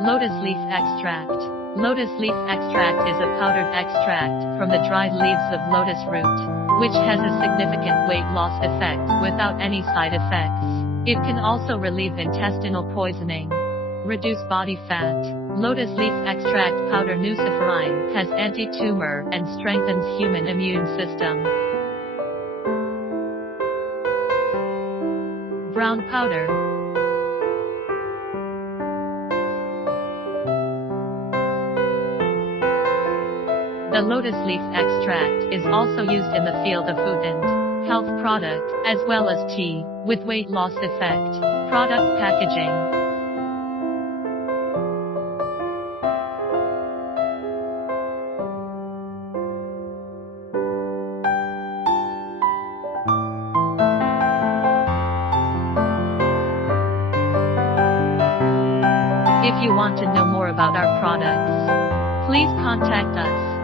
Lotus leaf extract. Lotus leaf extract is a powdered extract from the dried leaves of lotus root, which has a significant weight loss effect without any side effects. It can also relieve intestinal poisoning, reduce body fat. Lotus leaf extract powder Nuciferine has anti-tumor and strengthens human immune system. Brown powder. The lotus leaf extract is also used in the field of food and health product, as well as tea, with weight loss effect. Product packaging. If you want to know more about our products, please contact us.